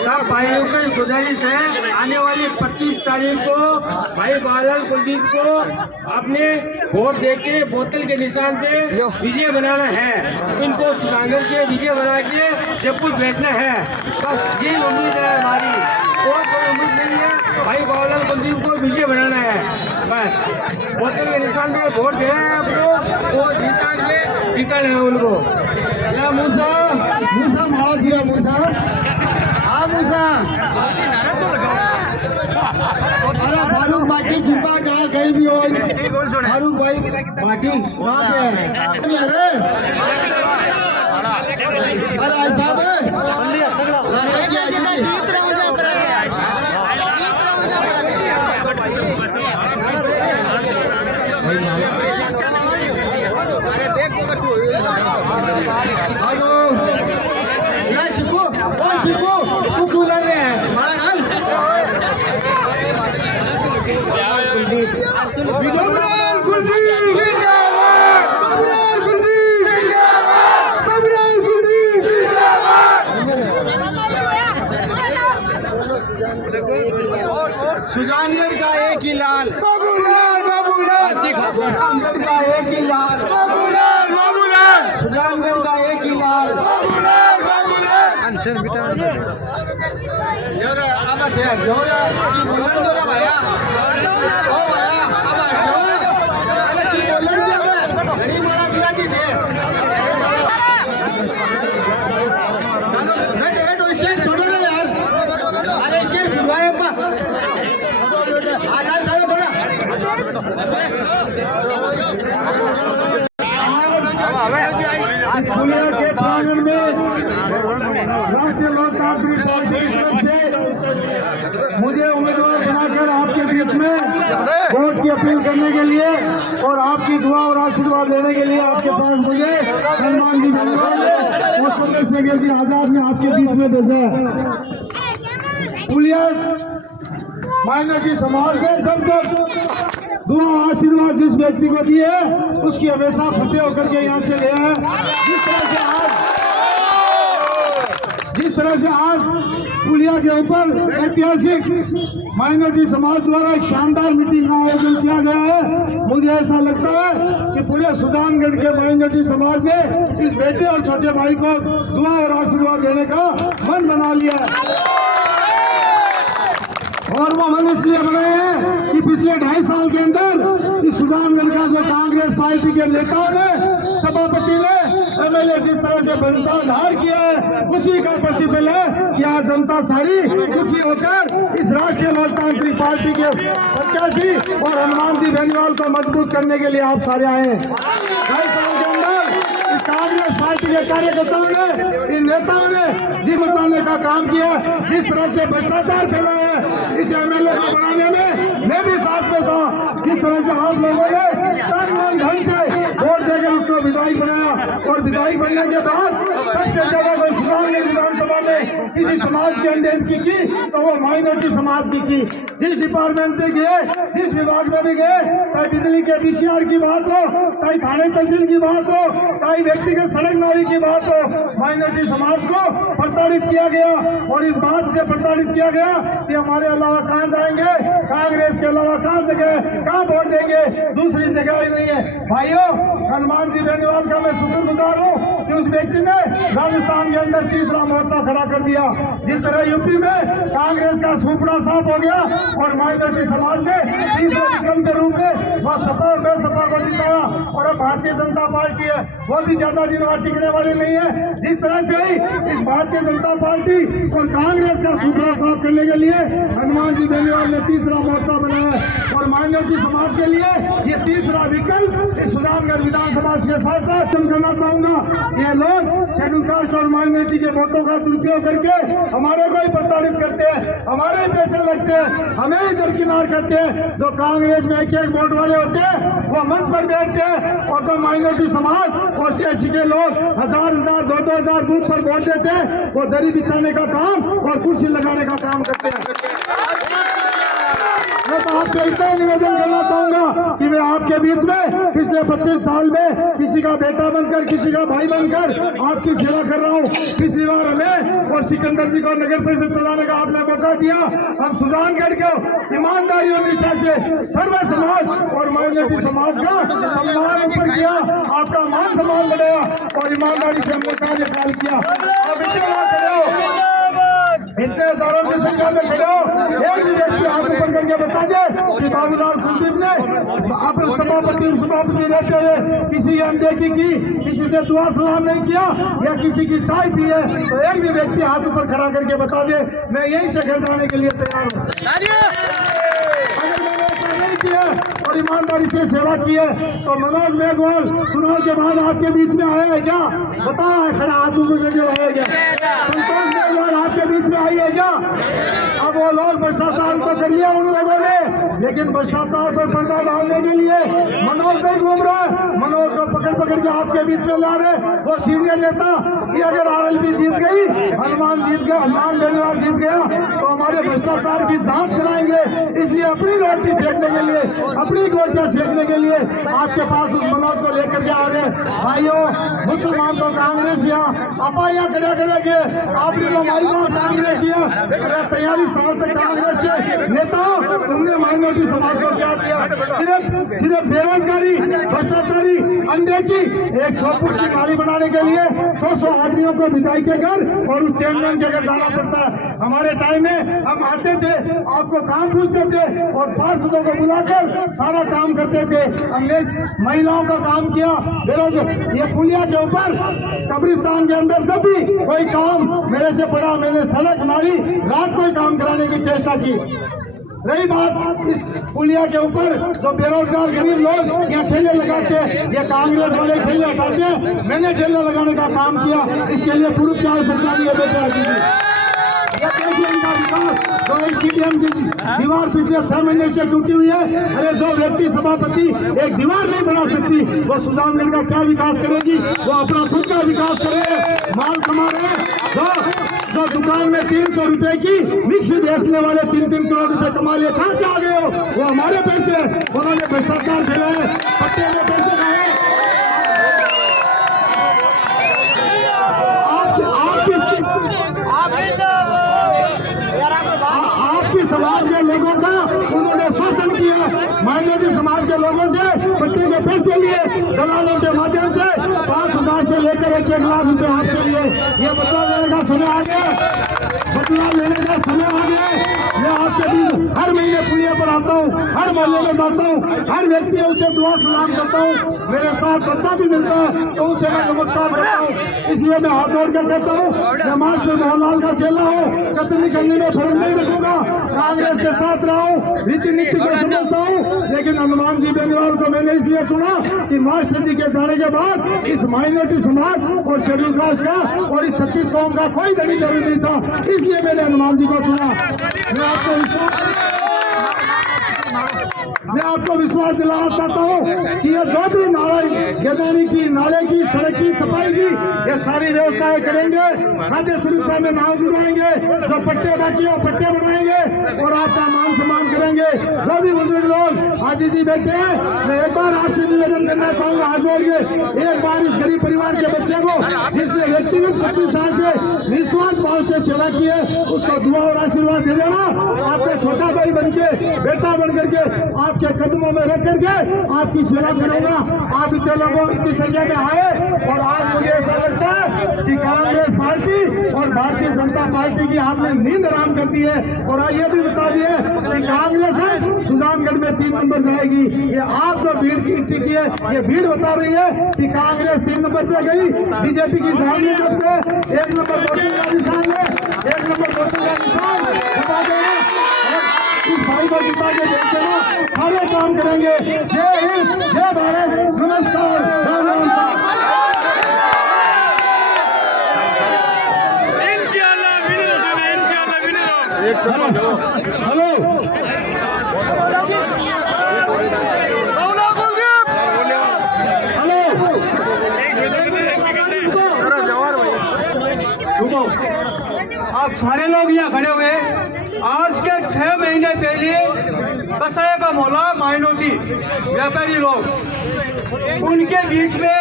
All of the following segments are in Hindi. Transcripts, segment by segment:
सब भाइयों की गुजारिश है, आने वाली 25 तारीख को भाई बालाल कुलदीप को अपने वोट देके बोतल के निशान पे विजय बनाना है। इनको सुधांगर से विजय बना के जयपुर भेजना है। बस यही उम्मीद है हमारी, और कोई उम्मीद नहीं है। भाई बालाल कुलदीप को विजय बनाना है। बस बोतल के निशान पे वोट देना है आपको, और निशान पे जीतना है उनको। मूसा मारा दिया मूसा। हाँ मूसा, अरे फारूक बाटी छिपा जहाँ कहीं भी हो, फारूक भाई बाटी वहाँ पे है। अरे ऐसा तू क्यों लड़ रहे हैं हमारा हाल? सुजानगढ़ का एक ही लाल, सुजानगढ़ का एक ही लाल, सुजानगढ़ का एक ही लाल। आज पुलिया के प्रांगण में राष्ट्रीय लोकतांत्रिक पार्टी की तरफ से मुझे उम्मीदवार बनाकर आपके बीच में वोट की अपील करने के लिए और आपकी दुआ और आशीर्वाद देने के लिए आपके पास मुझे हनुमान जी बेनीवाल और चंद्रशेखर जी आजाद ने आपके बीच में भेजा है। पुलिया माइनॉरिटी समाज के जब तक दुआ आशीर्वाद जिस व्यक्ति को दिए उसकी हमेशा फतेह होकर के यहाँ से गया है। जिस तरह से आज पुलिया के ऊपर ऐतिहासिक माइनॉरिटी समाज द्वारा एक शानदार मीटिंग का आयोजन किया गया है, मुझे ऐसा लगता है कि पूरे सुजानगढ़ के माइनॉरिटी समाज ने इस बेटे और छोटे भाई को दुआ और आशीर्वाद देने का मन बना लिया है। और वो मन इसलिए बनाए हैं कि पिछले 2.5 साल के अंदर इस सुजानगढ़ का जो कांग्रेस पार्टी के नेताओं ने, सभापति ने, एमएलए जिस तरह से भ्रष्टाचार किया है उसी का प्रतिफल है कि आज जनता सारी दुखी होकर इस राष्ट्रीय लोकतांत्रिक पार्टी के प्रत्याशी और हनुमान जी बेनीवाल को मजबूत करने के लिए आप सारे आए हैं। 2.5 साल के अंदर इस कांग्रेस पार्टी के कार्यकर्ताओं ने, इन नेताओं ने जिस बचाने का काम किया, जिस तरह से भ्रष्टाचार फैलाया है, इस एमएलए को बनाने में मैं भी साथ में था। जिस तरह से आप लोगों ने तन ढंग से वोट देकर उसको विधायक बनाया, और विधायक बनने के बाद सबसे ज्यादा कोई सुधार ने विधानसभा में किसी समाज के अंदर की तो वो माइनॉरिटी समाज की। जिस डिपार्टमेंट में गए, जिस विभाग में भी गए, चाहे बिजली के बीसीआर की बात हो, चाहे थाने तहसील की बात हो, चाहे व्यक्तिगत सड़क नाली की बात हो, माइनॉरिटी समाज को प्रताड़ित किया गया। और इस बात से प्रताड़ित किया गया कि हमारे अलावा कहाँ जाएंगे, कांग्रेस के अलावा कहाँ वोट देंगे, दूसरी जगह ही नहीं है। भाइयों, हनुमान जी बेनीवाल का मैं शुक्रगुजार हूँ कि उस व्यक्ति ने राजस्थान के अंदर तीसरा मोर्चा खड़ा कर दिया। जिस तरह यूपी में कांग्रेस का सुपड़ा साफ हो गया और माइनॉरिटी समाज ने तीसरे विकल्प के रूप में वह सपा और बेसपा को जिताया, और अब भारतीय जनता पार्टी है, वो भी ज्यादा दिन वहां टिकने वाली नहीं है। जिस तरह से ही इस भारतीय जनता पार्टी और कांग्रेस का सुपड़ा साफ करने के लिए हनुमान जी बेनीवाल ने तीसरा मोर्चा बनाया, और माइनॉरिटी समाज के लिए ये तीसरा विकल्प इस सुजानगढ़ विधानसभा के साथ साथ करना चाहूंगा। ये लोग शेड्यूल कास्ट और माइनॉरिटी के वोटों का दुरुपयोग करके हमारे को ही प्रताड़ित करते हैं, हमारे ही पैसे लगते हैं, हमें ही दरकिनार करते हैं। जो कांग्रेस में एक वोट वाले होते हैं वो मंच पर बैठते हैं, और जो माइनॉरिटी समाज और सीएससी के लोग 1000 2,000 बूथ पर वोट देते हैं, वो दरी बिछाने का काम और कुर्सी लगाने का काम करते हैं। मैं तो आपसे इतना ही निवेदन करना चाहूंगा कि मैं आपके बीच में पिछले 25 साल में किसी का बेटा बनकर, किसी का भाई बनकर आपकी सेवा कर रहा हूँ। पिछली बार हमें और सिकंदर जी को नगर परिषद चलाने का आपने मौका दिया। हम सुजानगढ़ को ईमानदारी और निष्ठा से सर्व समाज और माइनॉरिटी समाज का सम्मान ऊपर किया, आपका मान सम्मान बढ़ाया और ईमानदारी से हमने कार्य पाल किया। आप इतने हजारों की संख्या में खड़े हो, एक भी व्यक्ति हाथ ऊपर करके बता दे कि बाबूलाल कुलदीप ने अपने सभापति उपसभापति रहते हुए किसी की अनदेखी की, किसी से दुआ सलाम नहीं किया या किसी की चाय पी है, तो एक भी व्यक्ति हाथ ऊपर खड़ा करके बता दे। मैं यहीं से घर जाने के लिए तैयार हूँ। अगर मैंने ऐसा नहीं किया और ईमानदारी से सेवा की है तो मनोज मेघवाल चुनाव के बाद आपके बीच में आया है क्या? बताओ, खड़ा हाथ ऊपर करके आया क्या? संतोष मेघवाल आपके बीच में आई है क्या? अब वो लोग भ्रष्टाचार तो कर लिया उन लोगों ने, लेकिन भ्रष्टाचार पर पर्दा डालने के लिए मनोज नहीं घूम रहा है। मनोज को पकड़ के आपके बीच में ला रहे वो सीनियर नेता कि अगर आरएलपी जीत गई, हनुमान जीत गया, हनुमान बेनीवाल जीत गया तो हमारे भ्रष्टाचार की जांच कराएंगे। इसलिए अपनी रोटी सेकने के लिए, अपनी गोटियां सेकने के लिए आपके पास उस मनोज को लेकर के आ रहे। भाइयों, मुसलमान तो कांग्रेस यहाँ अपाया करेंगे, आपने तो कांग्रेस 43 साल तक कांग्रेस के नेता, तुमने माइनॉरिटी समाज को क्या दिया? सिर्फ बेरोजगारी, भ्रष्टाचारी, अंडे की 100 फुट की नाली बनाने के लिए 100 आदमियों को विधायक के घर और उस चेयरमैन के घर जाना पड़ता है। हमारे टाइम में हम आते थे, आपको काम पूछते थे और पार्षदों को बुलाकर सारा काम करते थे। हमने महिलाओं का काम किया। ये पुलिया के ऊपर कब्रिस्तान के अंदर जब भी कोई काम मेरे से पड़ा, मैंने सड़क नाली रात को ही काम कराने की चेष्टा की। रही बात इस पुलिया के ऊपर जो बेरोजगार गरीब लोग यहाँ ठेले लगाते हैं, ये कांग्रेस वाले ठेले हटाते हैं, मैंने ठेले लगाने का काम किया। इसके लिए पूर्व क्या सरकार ने बेटा इनका विकास जो एसडीएम की दीवार पिछले 6 महीने से टूटी हुई है। अरे जो व्यक्ति सभापति एक दीवार नहीं बना सकती, वो सुजानगढ़ का क्या विकास करेगी? वो अपना खुद का विकास करेंगे। माल कमा रहे जो दुकान में 300 रुपए की मिक्सी बेचने वाले 3-3 करोड़ रुपए कमा लिए, कहाँ से आ गए हो? वो हमारे पैसे हैं। उन्होंने भ्रष्टाचार फैलाए, पट्टे में पैसे खाए। आपकी समाज के लोगों का उन्होंने शोषण किया। माइनॉरिटी समाज के लोगों से पट्टे के पैसे लिए, दलालों के माध्यम से 5,000 से लेकर 1 लाख रुपए आपसे लिए। ये बदलाव लेने का समय आ गया, बदलाव लेने का समय आ गया। मैं आपके बीच हर महीने पुलिया पर आता हूँ, हर मोहल्ले में जाता हूँ, हर व्यक्ति उसे दुआ सलाम करता हूँ। मेरे साथ बच्चा भी मिलता है तो उसे मैं नमस्कार करता हूँ। इसलिए मैं हाथ जोड़ कर कहता हूँ, मैं मास्टर मोहनलाल का चेला हूँ, कतनी करने में फर्क नहीं रखूंगा। कांग्रेस के साथ रहा हूँ, रीति नीति को समझता हूँ, लेकिन हनुमान जी बेनीवाल को मैंने इसलिए चुना कि मास्टर जी के जाने के बाद इस माइनॉरिटी समाज और शेड्यूल कास्ट का और इस 36 कौम का कोई दली जरूरी नहीं था। इसलिए मैंने हनुमान जी को चुना। मैं आपको विश्वास दिलाना चाहता हूँ कि ये जो भी नाले की सड़क की सफाई की ये सारी व्यवस्थाएं करेंगे। खाद्य सुरक्षा में नाम जुड़वाएंगे, जो पट्टे बाकी हो पट्टे बढ़ाएंगे और आपका मान सम्मान करेंगे। जो भी बुजुर्ग लोग आजीजी बैठे हैं, मैं एक बार आपसे निवेदन करना चाहूंगा, हाथ जोड़ के एक बार इस गरीब परिवार के बच्चे को जिसने व्यक्तिगत 25 साल से निस्वार्थ भाव से सेवा की है, उसको दुआ और आशीर्वाद दे देना। आपके छोटा भाई बन के, बेटा बन करके आपके कदमों में रख करके आपकी सेवा करूंगा। आप इतने लोगों की संख्या में आए और आज मुझे ऐसा लगता है कि कांग्रेस पार्टी और भारतीय जनता पार्टी की आपने नींद हराम कर दी है। और ये भी बता दिए कि कांग्रेस है सुजानगढ़ में 3 नंबर जाएगी। ये आप जो भीड़ की स्थिति है, ये भीड़ बता रही है कि कांग्रेस 3 नंबर पे गई। बीजेपी की धारणा जब से 1 नंबर वोटिंग का निशान है, 1 नंबर वोटिंग का निशान बता देना। इस भाई को जिता के देखते हो, सारे काम करेंगे। जय हिंद, जय भारत, नमस्कार। हेलो आप सारे लोग यहाँ खड़े हुए, आज के 6 महीने पहले कसाई का मौला माइनॉरिटी व्यापारी लोग, उनके बीच में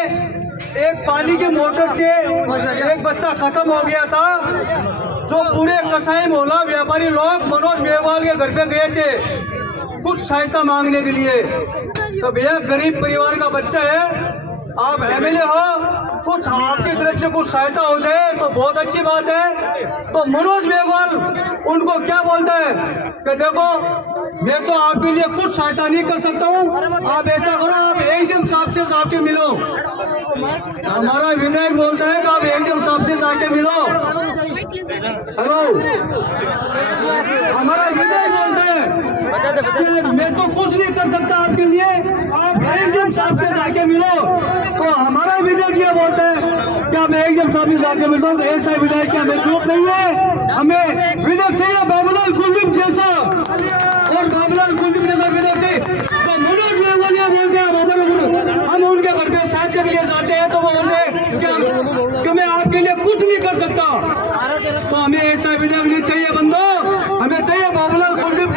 एक पानी की मोटर से एक बच्चा खत्म हो गया था। जो पूरे कसाई मौला व्यापारी लोग मनोज मेघवाल के घर पे गए थे कुछ सहायता मांगने के लिए। तो भैया गरीब परिवार का बच्चा है, आप एमएलए हो, कुछ आपकी तरफ से कुछ सहायता हो जाए तो बहुत अच्छी बात है। तो मनोज मेघवाल उनको क्या बोलता है कि देखो मैं तो आपके लिए कुछ सहायता नहीं कर सकता हूँ, आप ऐसा करो आप एकदम साहब से जाके मिलो। हमारा विधायक बोलता है कि आप एकदम साहब से जाके मिलो। हेलो, हमारा विधायक बोलता है कि मैं तो कुछ नहीं कर सकता आपके लिए, आप एकदम साहब से जाके मिलो। तो हमारा विधायक ये बोलता है कि आप एकदम साहब से जाके मिलता हूँ। ऐसा विधायक की हमें जरूरत नहीं है, हमें विधायक चाहिए बाबूलाल कुलदीप जैसा, और बाबूलाल कुलदीप जैसा विधायक चाहिए। तो मनोज मेघवाल ये बोलते हैं हम उनके घर पे साथ के लिए जाते हैं तो वो बोलते हैं कि मैं आपके लिए कुछ नहीं कर सकता। तो हमें ऐसा विधायक नहीं चाहिए बंदो, हमें चाहिए बाबूलाल कुलदीप